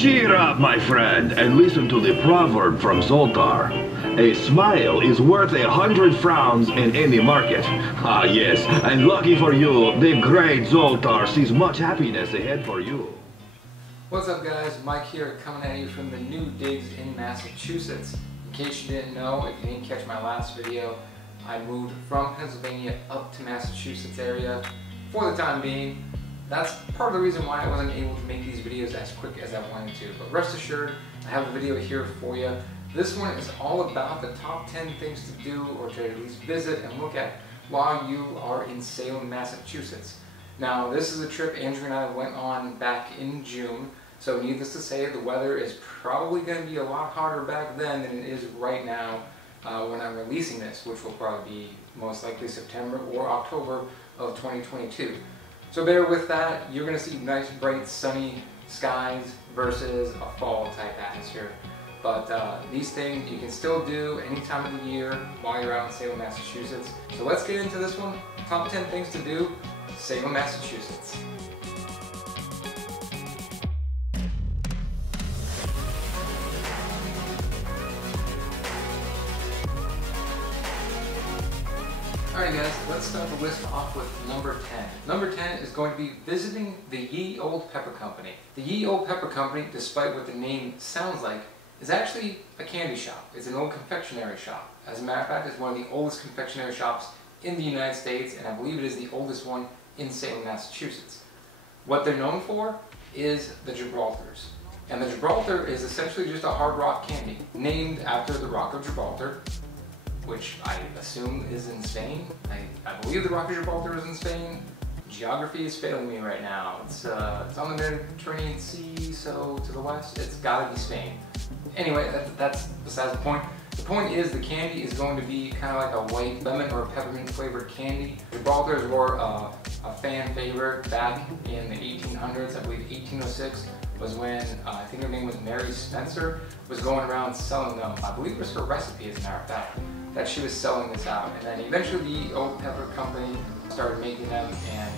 Cheer up, my friend, and listen to the proverb from Zoltar. A smile is worth 100 frowns in any market. Ah, yes, and lucky for you, the great Zoltar sees much happiness ahead for you. What's up, guys? Mike here, coming at you from the new digs in Massachusetts. In case you didn't know, if you didn't catch my last video, I moved from Pennsylvania up to Massachusetts area for the time being. That's part of the reason why I wasn't able to make these videos as quick as I wanted to. But rest assured, I have a video here for you. This one is all about the top 10 things to do or to at least visit and look at while you are in Salem, Massachusetts. Now, this is a trip Andrew and I went on back in June. So needless to say, the weather is probably going to be a lot hotter back then than it is right now when I'm releasing this, which will probably be most likely September or October of 2022. So bear with that. You're going to see nice, bright, sunny skies versus a fall type atmosphere. But these things you can still do any time of the year while you're out in Salem, Massachusetts. So let's get into this one. Top 10 things to do, Salem, Massachusetts. Alright guys, let's start the list off with number 10. Number 10 is going to be visiting the Ye Olde Pepper Company. The Ye Olde Pepper Company, despite what the name sounds like, is actually a candy shop. It's an old confectionery shop. As a matter of fact, it's one of the oldest confectionery shops in the United States, and I believe it is the oldest one in Salem, Massachusetts. What they're known for is the Gibraltars. And the Gibraltar is essentially just a hard rock candy, named after the Rock of Gibraltar, which I assume is in Spain. I believe the Rock of Gibraltar is in Spain. Geography is failing me right now. It's on the Mediterranean Sea, so to the west, it's gotta be Spain. Anyway, that's besides the point. The point is the candy is going to be kind of like a white lemon or peppermint flavored candy. Gibraltars were a fan favorite back in the 1800s. I believe 1806 was when I think her name was Mary Spencer was going around selling them. I believe it was her recipe, as a matter of fact, that she was selling this out. And then eventually the Olde Pepper Company started making them, and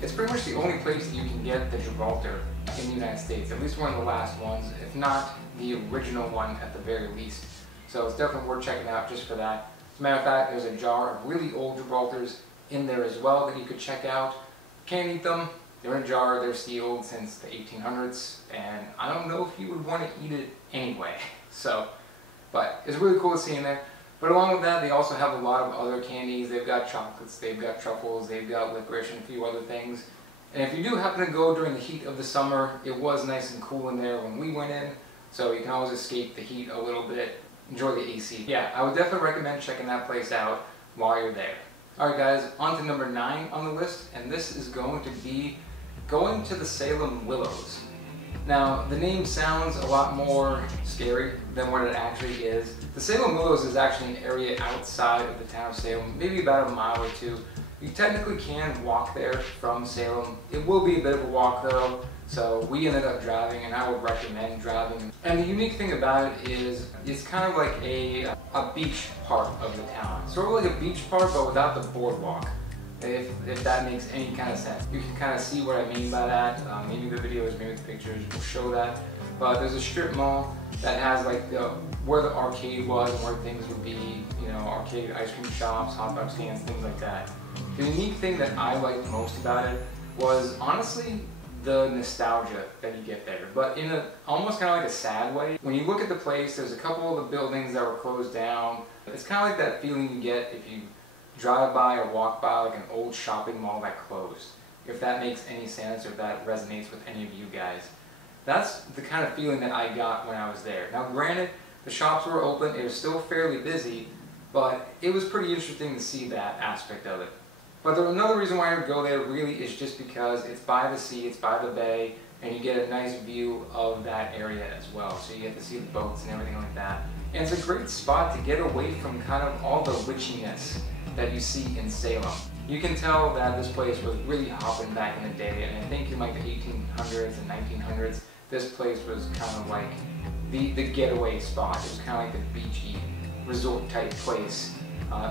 it's pretty much the only place that you can get the Gibraltar in the United States, at least one of the last ones, if not the original one at the very least. So it's definitely worth checking out just for that. As a matter of fact, there's a jar of really old Gibraltars in there as well that you could check out. Can't eat them. They're in a jar, they're sealed since the 1800s, and I don't know if you would want to eat it anyway. So, but it's really cool to see in there. But along with that, they also have a lot of other candies. They've got chocolates, they've got truffles, they've got licorice, and a few other things. And if you do happen to go during the heat of the summer, it was nice and cool in there when we went in, so you can always escape the heat a little bit, enjoy the AC. Yeah, I would definitely recommend checking that place out while you're there. Alright guys, on to number 9 on the list, and this is going to be going to the Salem Willows. Now, the name sounds a lot more scary than what it actually is. The Salem Willows is actually an area outside of the town of Salem, maybe about a mile or two. You technically can walk there from Salem. It will be a bit of a walk though, so we ended up driving, and I would recommend driving. And the unique thing about it is it's kind of like a beach part of the town. Sort of like a beach part, but without the boardwalk. If that makes any kind of sense. You can kind of see what I mean by that. Maybe the videos, maybe the pictures will show that. But there's a strip mall that has like where the arcade was and where things would be, you know, arcade ice cream shops, hot dog stands, things like that. The unique thing that I liked most about it was honestly the nostalgia that you get there, but in a almost kind of like a sad way. When you look at the place, there's a couple of the buildings that were closed down. It's kind of like that feeling you get if you drive by or walk by like an old shopping mall that closed. If that makes any sense or if that resonates with any of you guys. That's the kind of feeling that I got when I was there. Now granted, the shops were open, it was still fairly busy, but it was pretty interesting to see that aspect of it. But another reason why I would go there really is just because it's by the sea, it's by the bay, and you get a nice view of that area as well. So you get to see the boats and everything like that. And it's a great spot to get away from kind of all the witchiness that you see in Salem. You can tell that this place was really hopping back in the day, and I think in like the 1800s and 1900s, this place was kind of like the getaway spot. It was kind of like the beachy resort type place.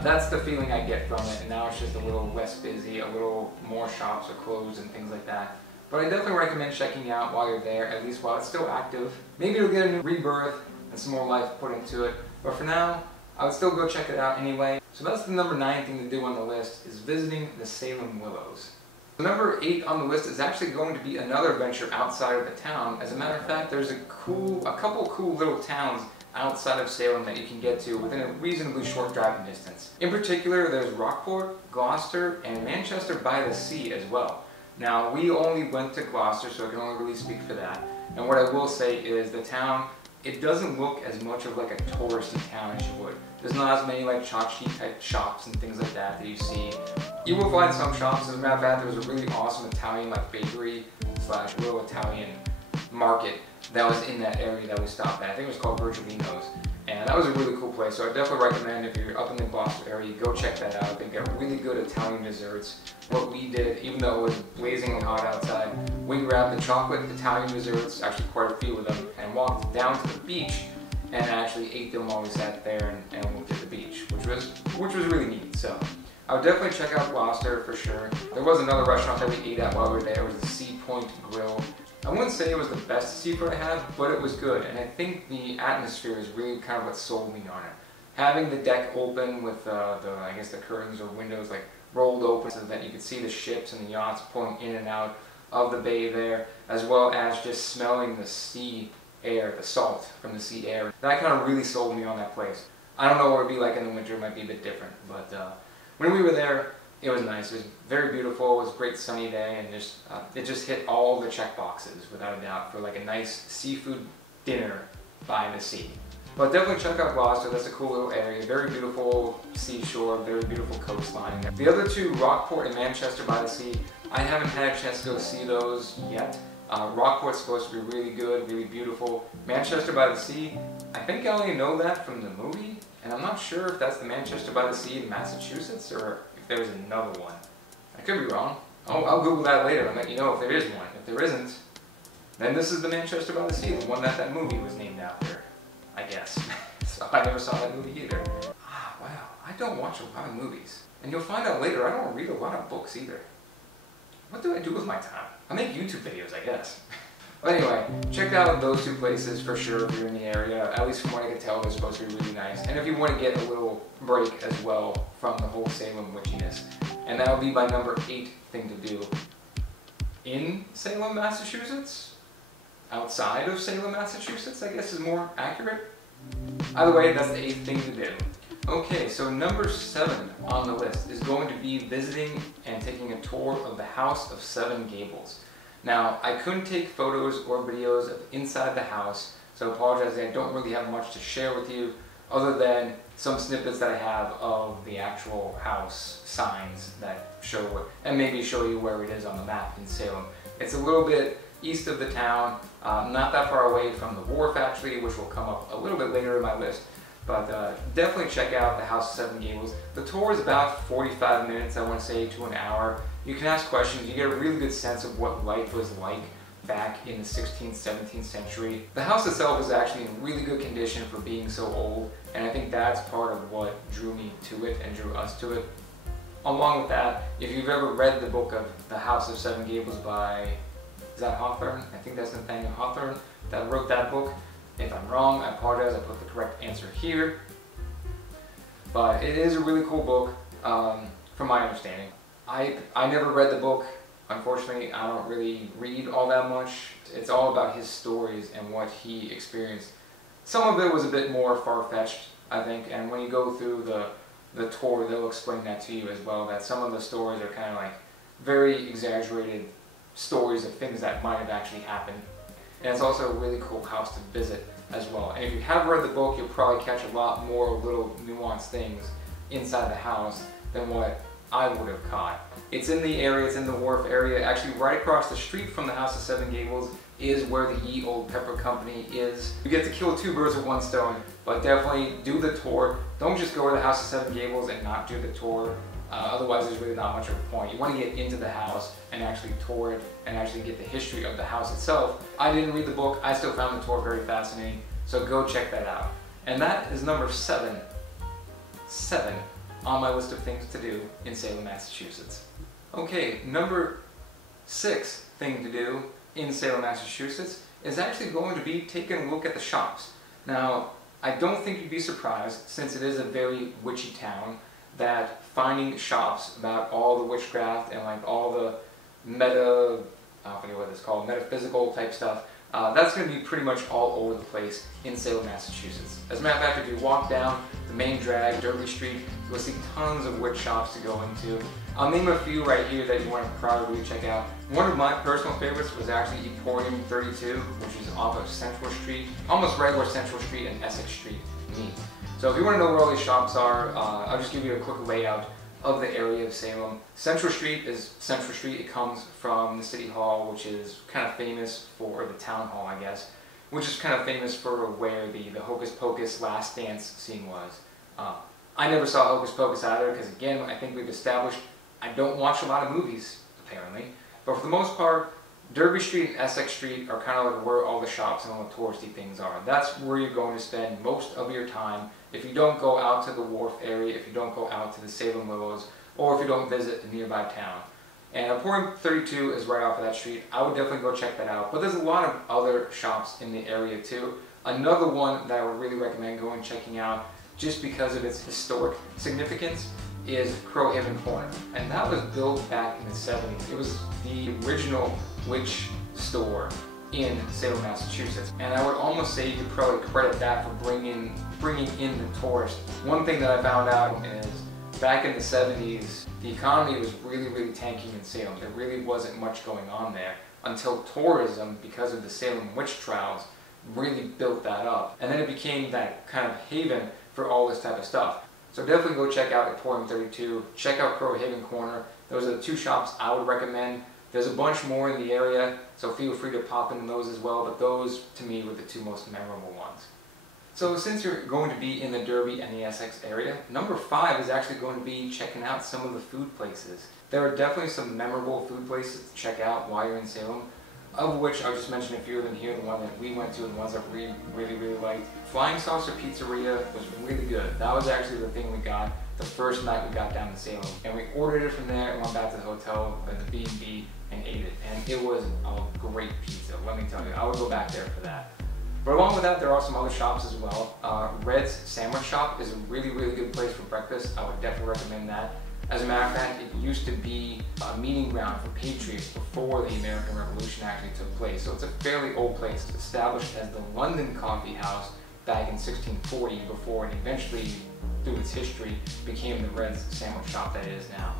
That's the feeling I get from it, and now it's just a little less busy, a little more shops are closed and things like that. But I definitely recommend checking out while you're there, at least while it's still active. Maybe you'll get a new rebirth and some more life put into it. But for now, I would still go check it out anyway. So that's the number 9 thing to do on the list, is visiting the Salem Willows. Number 8 on the list is actually going to be another venture outside of the town. As a matter of fact, there's a couple cool little towns outside of Salem that you can get to within a reasonably short driving distance. In particular, there's Rockport, Gloucester, and Manchester by the Sea as well. Now, we only went to Gloucester, so I can only really speak for that. And what I will say is the town, it doesn't look as much of like a touristy town as you would. There's not as many like tchotchke type shops and things like that you see. You will find some shops. As a matter of fact, there was a really awesome Italian like bakery / little Italian market that was in that area that we stopped at. I think it was called Virgilino's. And that was a really cool place, so I definitely recommend if you're up in the Gloucester area, go check that out. They got really good Italian desserts. What we did, even though it was blazingly hot outside, we grabbed the chocolate Italian desserts, actually quite a few of them, and walked down to the beach and actually ate them while we sat there and looked at the beach, which was really neat. So I would definitely check out Gloucester for sure. There was another restaurant that we ate at while we were there. It was the Sea Point Grill. I wouldn't say it was the best seafood I had, but it was good, and I think the atmosphere is really kind of what sold me on it. Having the deck open with I guess the curtains or windows like rolled open so that you could see the ships and the yachts pulling in and out of the bay there, as well as just smelling the sea air, the salt from the sea air. That kind of really sold me on that place. I don't know what it would be like in the winter, it might be a bit different, but when we were there, it was nice. It was very beautiful. It was a great sunny day, and it just hit all the check boxes without a doubt for like a nice seafood dinner by the sea. But definitely check out Gloucester. That's a cool little area. Very beautiful seashore, very beautiful coastline. The other two, Rockport and Manchester by the Sea, I haven't had a chance to go see those yet. Rockport's supposed to be really good, really beautiful. Manchester by the Sea, I think I only know that from the movie, and I'm not sure if that's the Manchester by the Sea in Massachusetts or if there's another one. I could be wrong. I'll Google that later and let you know if there is one. If there isn't, then this is the Manchester by the Sea, the one that movie was named after, I guess. So I never saw that movie either. Wow, I don't watch a lot of movies. And you'll find out later, I don't read a lot of books either. What do I do with my time? I make YouTube videos, I guess. But anyway, check out those two places for sure if you're in the area. At least from what I can tell, they're supposed to be really nice. And if you want to get a little break as well from the whole Salem witchiness. And that'll be my number 8 thing to do. In Salem, Massachusetts? Outside of Salem, Massachusetts, I guess is more accurate. Either way, that's the 8th thing to do. Okay, so number 7 on the list is going to be visiting and taking a tour of the House of 7 Gables. Now, I couldn't take photos or videos of inside the house, so I apologize that I don't really have much to share with you other than some snippets that I have of the actual house signs that show it, and maybe show you where it is on the map in Salem. It's a little bit east of the town, not that far away from the wharf actually, which will come up a little bit later in my list. But definitely check out the House of 7 Gables. The tour is about 45 minutes, I want to say, to an hour. You can ask questions. You get a really good sense of what life was like back in the 16th, 17th century. The house itself is actually in really good condition for being so old, and I think that's part of what drew me to it and drew us to it. Along with that, if you've ever read the book of The House of 7 Gables by, is that Hawthorne? I think that's Nathaniel Hawthorne that wrote that book. If I'm wrong, I apologize, I put the correct answer here. But it is a really cool book, from my understanding. I never read the book. Unfortunately, I don't really read all that much. It's all about his stories and what he experienced. Some of it was a bit more far-fetched, I think, and when you go through the tour, they'll explain that to you as well, that some of the stories are kind of like very exaggerated stories of things that might have actually happened. And it's also a really cool house to visit as well. And if you have read the book, you'll probably catch a lot more little nuanced things inside the house than what I would have caught. It's in the area, it's in the Wharf area. Actually, right across the street from the House of 7 Gables is where the Ye Old Pepper Company is. You get to kill 2 birds with 1 stone, but definitely do the tour. Don't just go to the House of 7 Gables and not do the tour. Otherwise, there's really not much of a point. You want to get into the house and actually tour it and actually get the history of the house itself. I didn't read the book. I still found the tour very fascinating. So go check that out. And that is number 7 on my list of things to do in Salem, Massachusetts. Okay, number 6 thing to do in Salem, Massachusetts is actually going to be taking a look at the shops. Now, I don't think you'd be surprised, since it is a very witchy town, that finding shops about all the witchcraft and like all the I forget what it's called, metaphysical type stuff, that's going to be pretty much all over the place in Salem, Massachusetts. As a matter of fact, if you walk down the main drag, Derby Street, you'll see tons of witch shops to go into. I'll name a few right here that you want to probably check out. One of my personal favorites was actually Emporium 32, which is off of Central Street, almost right where Central Street and Essex Street meet. So if you want to know where all these shops are, I'll just give you a quick layout of the area of Salem. Central Street is Central Street. It comes from the City Hall, which is kind of famous for the Town Hall, I guess, which is kind of famous for where the Hocus Pocus Last Dance scene was. I never saw Hocus Pocus either, because again, I think we've established I don't watch a lot of movies, apparently. But for the most part, Derby Street and Essex Street are kind of like where all the shops and all the touristy things are. That's where you're going to spend most of your time if you don't go out to the Wharf Area, if you don't go out to the Salem Willows, or if you don't visit a nearby town. And Emporium 32 is right off of that street. I would definitely go check that out. But there's a lot of other shops in the area too. Another one that I would really recommend going and checking out, just because of its historic significance, is Crowhaven Corner. And that was built back in the 70s. It was the original witch store in Salem, Massachusetts. And I would almost say you could probably credit that for bringing in the tourists. One thing that I found out is back in the 70s, the economy was really tanking in Salem. There really wasn't much going on there until tourism, because of the Salem witch trials, really built that up. And then it became that kind of haven for all this type of stuff. So definitely go check out Emporium 32, check out Crowhaven Corner. Those are the two shops I would recommend. There's a bunch more in the area, so feel free to pop into those as well, but those to me were the two most memorable ones. So since you're going to be in the Derby and the Essex area, number 5 is actually going to be checking out some of the food places. There are definitely some memorable food places to check out while you're in Salem, of which I'll just mention a few of them here, the one that we went to and the ones that we really liked. Flying Saucer Pizzeria was really good. That was actually the thing we got the first night we got down to Salem. And we ordered it from there and went back to the hotel in the B&B and ate it. And it was a great pizza, let me tell you. I would go back there for that. But along with that, there are some other shops as well. Red's Sandwich Shop is a really good place for breakfast. I would definitely recommend that. As a matter of fact, it used to be a meeting ground for patriots before the American Revolution actually took place. So it's a fairly old place, established as the London Coffee House back in 1640 before it eventually, through its history, became the Red's Sandwich Shop that it is now.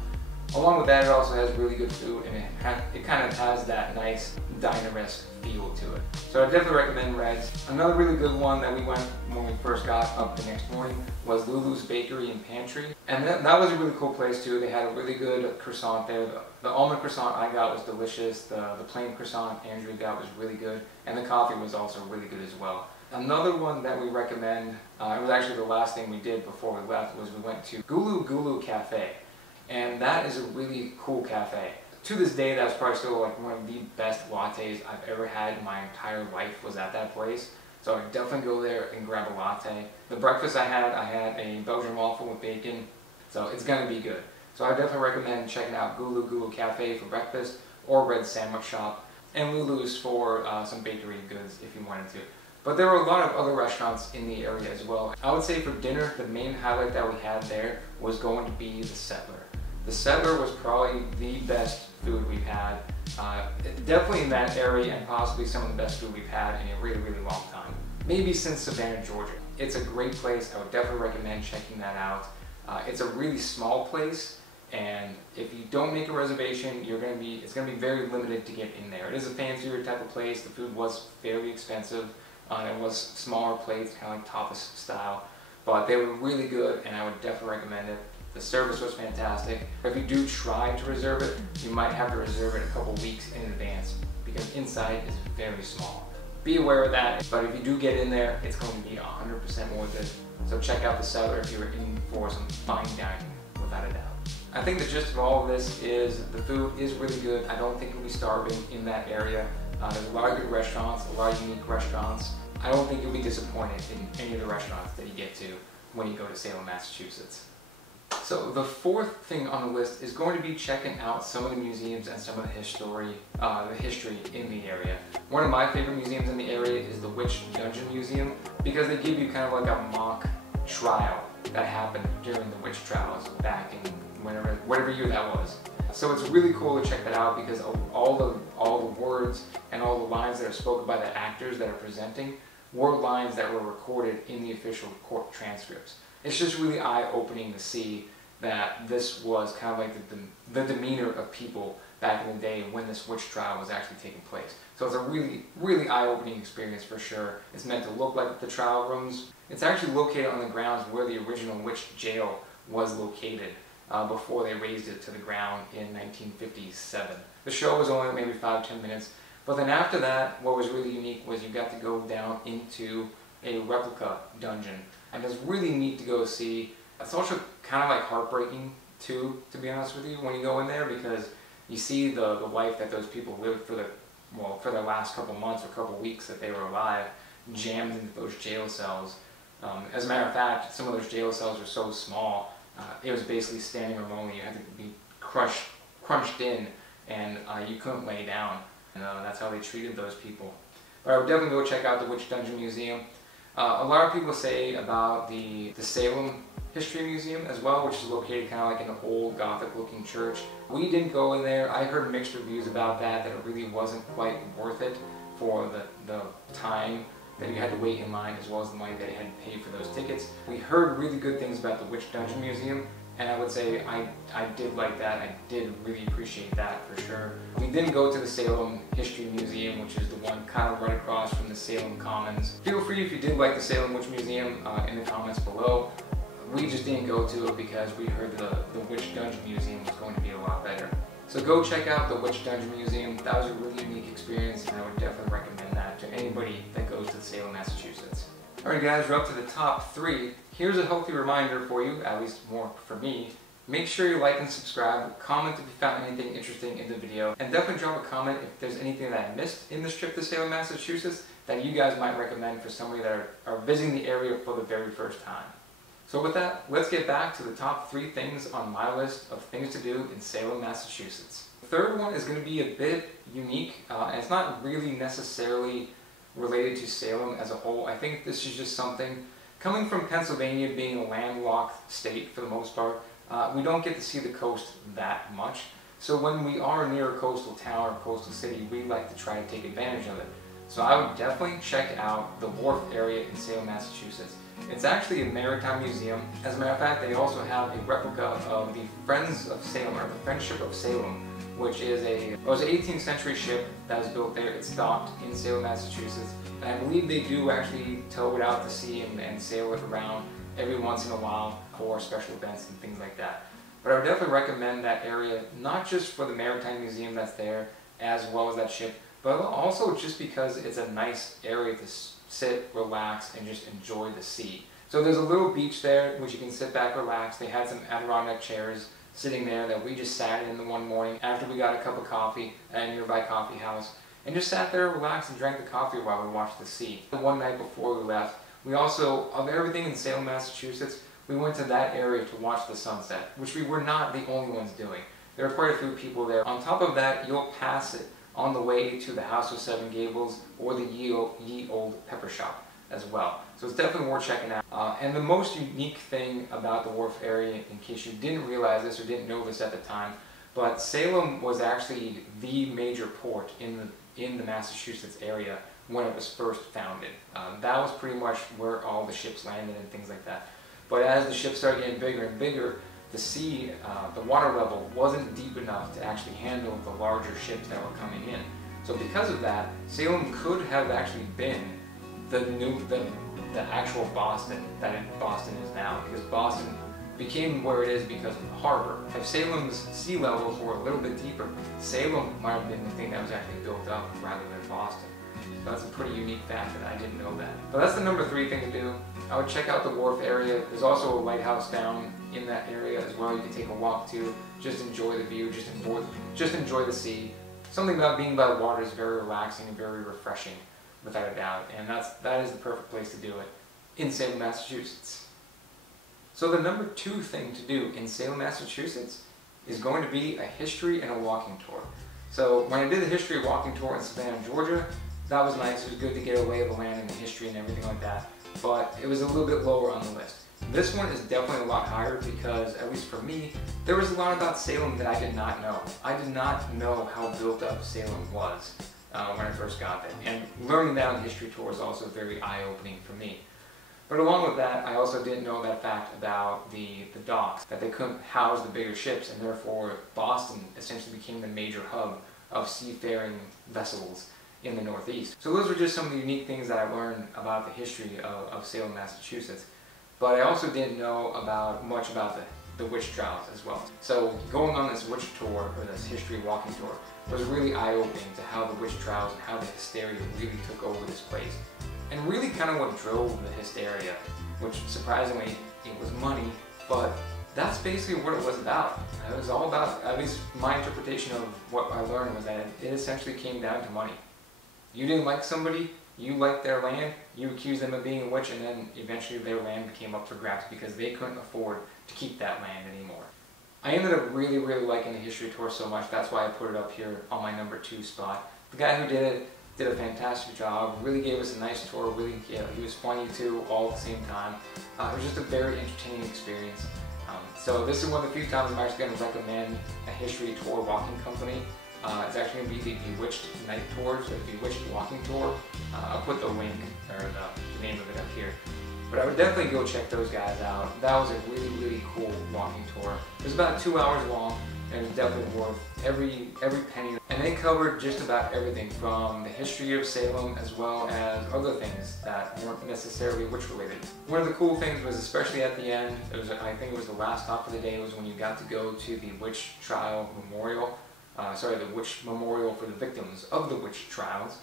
Along with that, it also has really good food, and it kind of has that nice diner-esque feel to it. So I definitely recommend Red's. Another really good one that we went when we first got up the next morning was Lulu's Bakery and Pantry. And that was a really cool place too. They had a really good croissant there. The almond croissant I got was delicious. The plain croissant Andrew got was really good. And the coffee was also really good as well. Another one that we recommend, it was actually the last thing we did before we left, was we went to Gulu Gulu Cafe. And that is a really cool cafe. To this day, that's probably still like one of the best lattes I've ever had in my entire life was at that place. So I definitely go there and grab a latte. The breakfast I had a Belgian waffle with bacon, so it's gonna be good. So I definitely recommend checking out Gulu Gulu Cafe for breakfast, or Red Sandwich Shop, and Lulu's for some bakery goods if you wanted to. But there were a lot of other restaurants in the area as well. I would say for dinner, the main highlight that we had there was going to be the Settler. The Settler was probably the best food we've had, definitely in that area, and possibly some of the best food we've had in a really long time. Maybe since Savannah, Georgia. It's a great place. I would definitely recommend checking that out. It's a really small place, and if you don't make a reservation, it's gonna be very limited to get in there. It is a fancier type of place. The food was fairly expensive. It was smaller plates, kind of like tapas style, but they were really good, and I would definitely recommend it. The service was fantastic. If you do try to reserve it, you might have to reserve it a couple weeks in advance because inside is very small. Be aware of that, but if you do get in there, it's going to be 100% worth it. So check out the Settler if you're in for some fine dining, without a doubt. I think the gist of all of this is the food is really good. I don't think you'll be starving in that area. There's a lot of good restaurants, a lot of unique restaurants. I don't think you'll be disappointed in any of the restaurants that you get to when you go to Salem, Massachusetts. So the fourth thing on the list is going to be checking out some of the museums and some of the history in the area. One of my favorite museums in the area is the Witch Dungeon Museum, because they give you kind of like a mock trial that happened during the witch trials back in whatever year that was. So it's really cool to check that out, because all the words and all the lines that are spoken by the actors that are presenting were lines that were recorded in the official court transcripts. It's just really eye-opening to see that this was kind of like the demeanor of people back in the day when this witch trial was actually taking place. So it's a really, really eye-opening experience for sure. It's meant to look like the trial rooms. It's actually located on the grounds where the original witch jail was located before they razed it to the ground in 1957. The show was only maybe 5-10 minutes, but then after that, what was really unique was you got to go down into a replica dungeon, and it's really neat to go see. It's also kind of like heartbreaking too, to be honest with you, when you go in there, because you see the life that those people lived for the last couple months or couple weeks that they were alive, jammed into those jail cells. As a matter of fact, some of those jail cells were so small, it was basically standing room only. You had to be crunched in, and you couldn't lay down. And that's how they treated those people. But I would definitely go check out the Witch Dungeon Museum. A lot of people say about the Salem History Museum as well, which is located kind of like in an old Gothic looking church. We didn't go in there. I heard mixed reviews about that it really wasn't quite worth it for the time that you had to wait in line, as well as the money that you had to pay for those tickets. We heard really good things about the Witch Dungeon Museum, and I would say I did like that. I did really appreciate that for sure. We didn't go to the Salem History Museum, which is the one kind of right across from the Salem Commons. Feel free, if you did like the Salem Witch Museum, in the comments below. We just didn't go to it because we heard the Witch Dungeon Museum was going to be a lot better. So go check out the Witch Dungeon Museum. That was a really unique experience, and I would definitely recommend that to anybody that goes to Salem, Massachusetts. Alright guys, we're up to the top 3. Here's a healthy reminder for you, at least more for me. Make sure you like and subscribe, comment if you found anything interesting in the video, and definitely drop a comment if there's anything that I missed in this trip to Salem, Massachusetts that you guys might recommend for somebody that are visiting the area for the very first time. So with that, let's get back to the top 3 things on my list of things to do in Salem, Massachusetts. The third one is going to be a bit unique, and it's not really necessarily related to Salem as a whole. I think this is just something, coming from Pennsylvania being a landlocked state for the most part, we don't get to see the coast that much. So when we are near a coastal town or coastal city, we like to try to take advantage of it. So I would definitely check out the Wharf Area in Salem, Massachusetts. It's actually a maritime museum. As a matter of fact, they also have a replica of the Friends of Salem, or the Friendship of Salem, which is it was an 18th century ship that was built there. It's docked in Salem, Massachusetts. And I believe they do actually tow it out to sea and sail it around every once in a while for special events and things like that. But I would definitely recommend that area, not just for the maritime museum that's there, as well as that ship, but also just because it's a nice area to sit, relax, and just enjoy the sea. So there's a little beach there which you can sit back, relax. They had some Adirondack chairs sitting there that we just sat in the one morning after we got a cup of coffee at a nearby coffee house, and just sat there, relaxed, and drank the coffee while we watched the sea. One night before we left, we also, of everything in Salem, Massachusetts, we went to that area to watch the sunset, which we were not the only ones doing. There were quite a few people there. On top of that, you'll pass it on the way to the House of 7 Gables or the Ye Old Pepper Shop as well. So it's definitely worth checking out. And the most unique thing about the Wharf Area, in case you didn't realize this or didn't know this at the time, but Salem was actually the major port in the Massachusetts area when it was first founded. That was pretty much where all the ships landed and things like that. But as the ships started getting bigger and bigger, the sea, the water level wasn't deep enough to actually handle the larger ships that were coming in. So because of that, Salem could have actually been the actual Boston that Boston is now, because Boston became where it is because of the harbor. If Salem's sea levels were a little bit deeper, Salem might have been the thing that was actually built up rather than Boston. So that's a pretty unique fact that I didn't know that. But that's the number 3 thing to do. I would check out the Wharf Area. There's also a lighthouse down in that area as well. You can take a walk to, just enjoy the view, just enjoy the sea. Something about being by the water is very relaxing and very refreshing, without a doubt. And that is the perfect place to do it in Salem, Massachusetts. So the number 2 thing to do in Salem, Massachusetts is going to be a history and a walking tour. So when I did the history walking tour in Savannah, Georgia, that was nice. It was good to get a lay of the land and the history and everything like that, but it was a little bit lower on the list. This one is definitely a lot higher because, at least for me, there was a lot about Salem that I did not know. I did not know how built up Salem was when I first got there, and learning that on the history tour is also very eye-opening for me. But along with that, I also didn't know that fact about the docks, that they couldn't house the bigger ships, and therefore Boston essentially became the major hub of seafaring vessels in the Northeast. So those were just some of the unique things that I learned about the history of Salem, Massachusetts. But I also didn't know much about the witch trials as well. So going on this witch tour, or this history walking tour, was really eye-opening to how the witch trials and how the hysteria really took over this place. And really kind of what drove the hysteria, which surprisingly, it was money, but that's basically what it was about. It was all about, at least my interpretation of what I learned was that it essentially came down to money. You didn't like somebody, you liked their land, you accused them of being a witch, and then eventually their land became up for grabs because they couldn't afford to keep that land anymore. I ended up really liking the history tour so much, that's why I put it up here on my number 2 spot. The guy who did it did a fantastic job, really gave us a nice tour, he was funny too, all at the same time. It was just a very entertaining experience. So this is one of the few times I'm actually going to recommend a history tour walking company. It's actually going to be the Bewitched Night Tours, or the Bewitched Walking Tour. I'll put the link, or the name of it up here. But I would definitely go check those guys out. That was a really cool walking tour. It was about 2 hours long, and it was definitely worth every penny. And they covered just about everything from the history of Salem as well as other things that weren't necessarily witch related. One of the cool things was, especially at the end, I think it was the last stop of the day, was when you got to go to the witch trial memorial. The witch memorial for the victims of the witch trials.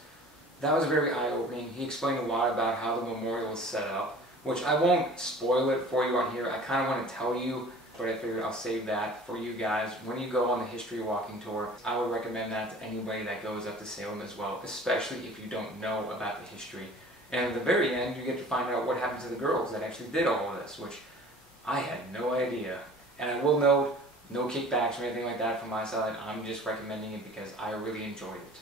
That was very eye-opening. He explained a lot about how the memorial is set up, which I won't spoil it for you on here. I kind of want to tell you, but I figured I'll save that for you guys. When you go on the history walking tour, I would recommend that to anybody that goes up to Salem as well, especially if you don't know about the history. And at the very end, you get to find out what happened to the girls that actually did all of this, which I had no idea. And I will note, no kickbacks or anything like that from my side. I'm just recommending it because I really enjoyed it.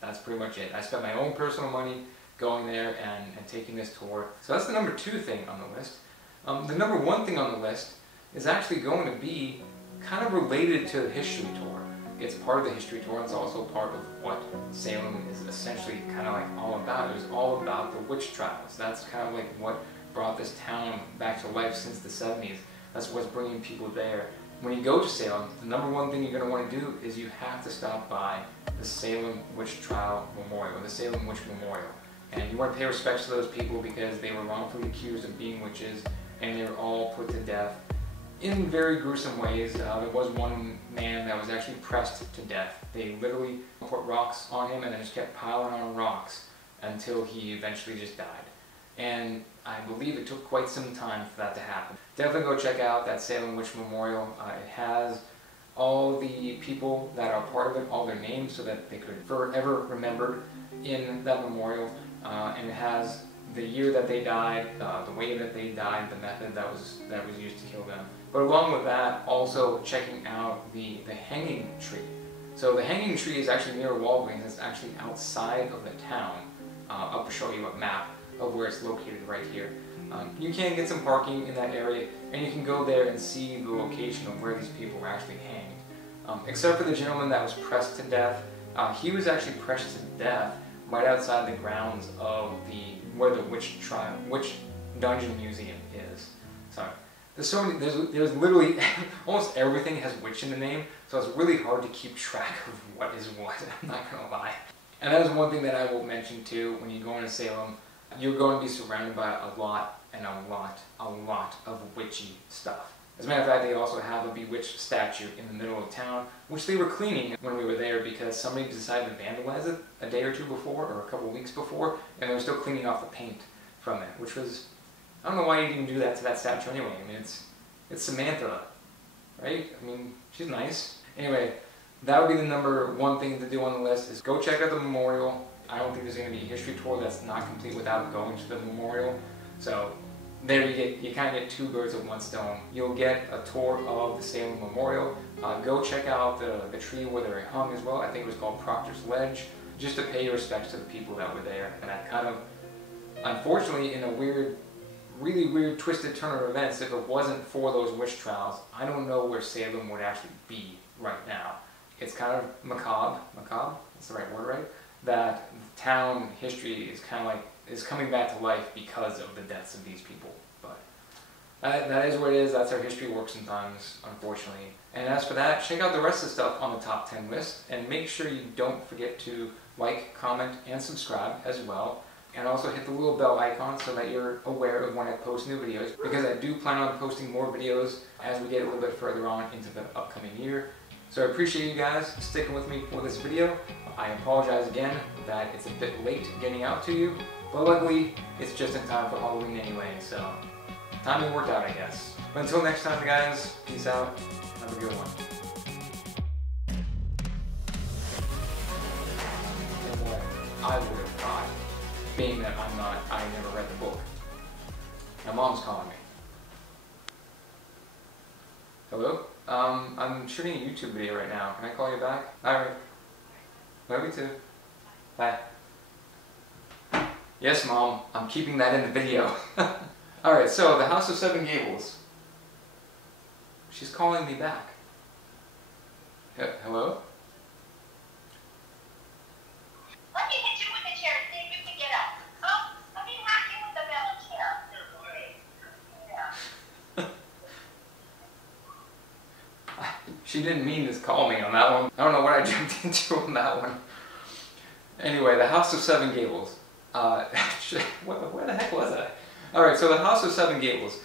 That's pretty much it. I spent my own personal money going there and taking this tour. So that's the number 2 thing on the list. The number 1 thing on the list is actually going to be kind of related to the history tour. It's part of the history tour, and it's also part of what Salem is essentially kind of like all about. It was all about the witch trials. That's kind of like what brought this town back to life since the 70s. That's what's bringing people there. When you go to Salem, the number 1 thing you're going to want to do is you have to stop by the Salem Witch Trial Memorial, the Salem Witch Memorial. And you want to pay respects to those people because they were wrongfully accused of being witches, and they were all put to death in very gruesome ways. There was one man that was actually pressed to death. They literally put rocks on him and then just kept piling on rocks until he eventually just died. And I believe it took quite some time for that to happen. Definitely go check out that Salem Witch Memorial. It has all the people that are part of it, all their names, so that they could forever remembered in that memorial. And it has the year that they died, the way that they died, the method that was used to kill them. But along with that, also checking out the hanging tree. So the hanging tree is actually near Walgreens. It's actually outside of the town. I'll show you a map of where it's located right here. You can get some parking in that area, and you can go there and see the location of where these people were actually hanged. Except for the gentleman that was pressed to death, he was actually pressed to death right outside the grounds of where the witch dungeon museum is. Sorry. There's literally almost everything has witch in the name, so it's really hard to keep track of what is what. I'm not gonna lie. And that is one thing that I will mention too. When you go into Salem, you're going to be surrounded by a lot of witchy stuff. As a matter of fact, they also have a bewitched statue in the middle of town, which they were cleaning when we were there because somebody decided to vandalize it a day or two before, or a couple of weeks before, and they were still cleaning off the paint from it, which was, I don't know why you didn't do that to that statue anyway. I mean, it's Samantha, right? I mean, she's nice. Anyway, that would be the number 1 thing to do on the list, is go check out the memorial. I don't think there's going to be a history tour that's not complete without going to the memorial. So there you kind of get two birds with one stone. You'll get a tour of the Salem Memorial. Go check out the tree where they were hung as well. I think it was called Proctor's Ledge, just to pay your respects to the people that were there. And that kind of, unfortunately, in a weird, really weird, twisted turn of events, if it wasn't for those witch trials, I don't know where Salem would actually be right now. It's kind of macabre, that's the right word, right? That the town history is kind of like, is coming back to life because of the deaths of these people. But that is what it is. That's how history works sometimes, unfortunately. And as for that, check out the rest of the stuff on the top 10 list, and make sure you don't forget to like, comment, and subscribe as well. And also hit the little bell icon so that you're aware of when I post new videos, because I do plan on posting more videos as we get a little bit further on into the upcoming year. So I appreciate you guys sticking with me for this video. I apologize again that it's a bit late getting out to you, but luckily it's just in time for Halloween anyway, so timing worked out, I guess. But until next time, guys, peace out, have a good one. And what I would have thought, being that I never read the book. My mom's calling me. Hello? I'm shooting a YouTube video right now. Can I call you back? Alright. Love you too. Bye. Yes, Mom. I'm keeping that in the video. Alright, so the House of Seven Gables. She's calling me back. Hello? Let me hit you with the chair and see if you can get up. Oh, let me whack you with the metal chair. Yeah. She didn't mean to call me on that one. I don't know what I jumped into on that one. Anyway, the House of Seven Gables. Where the heck was I? Alright, so the House of Seven Gables.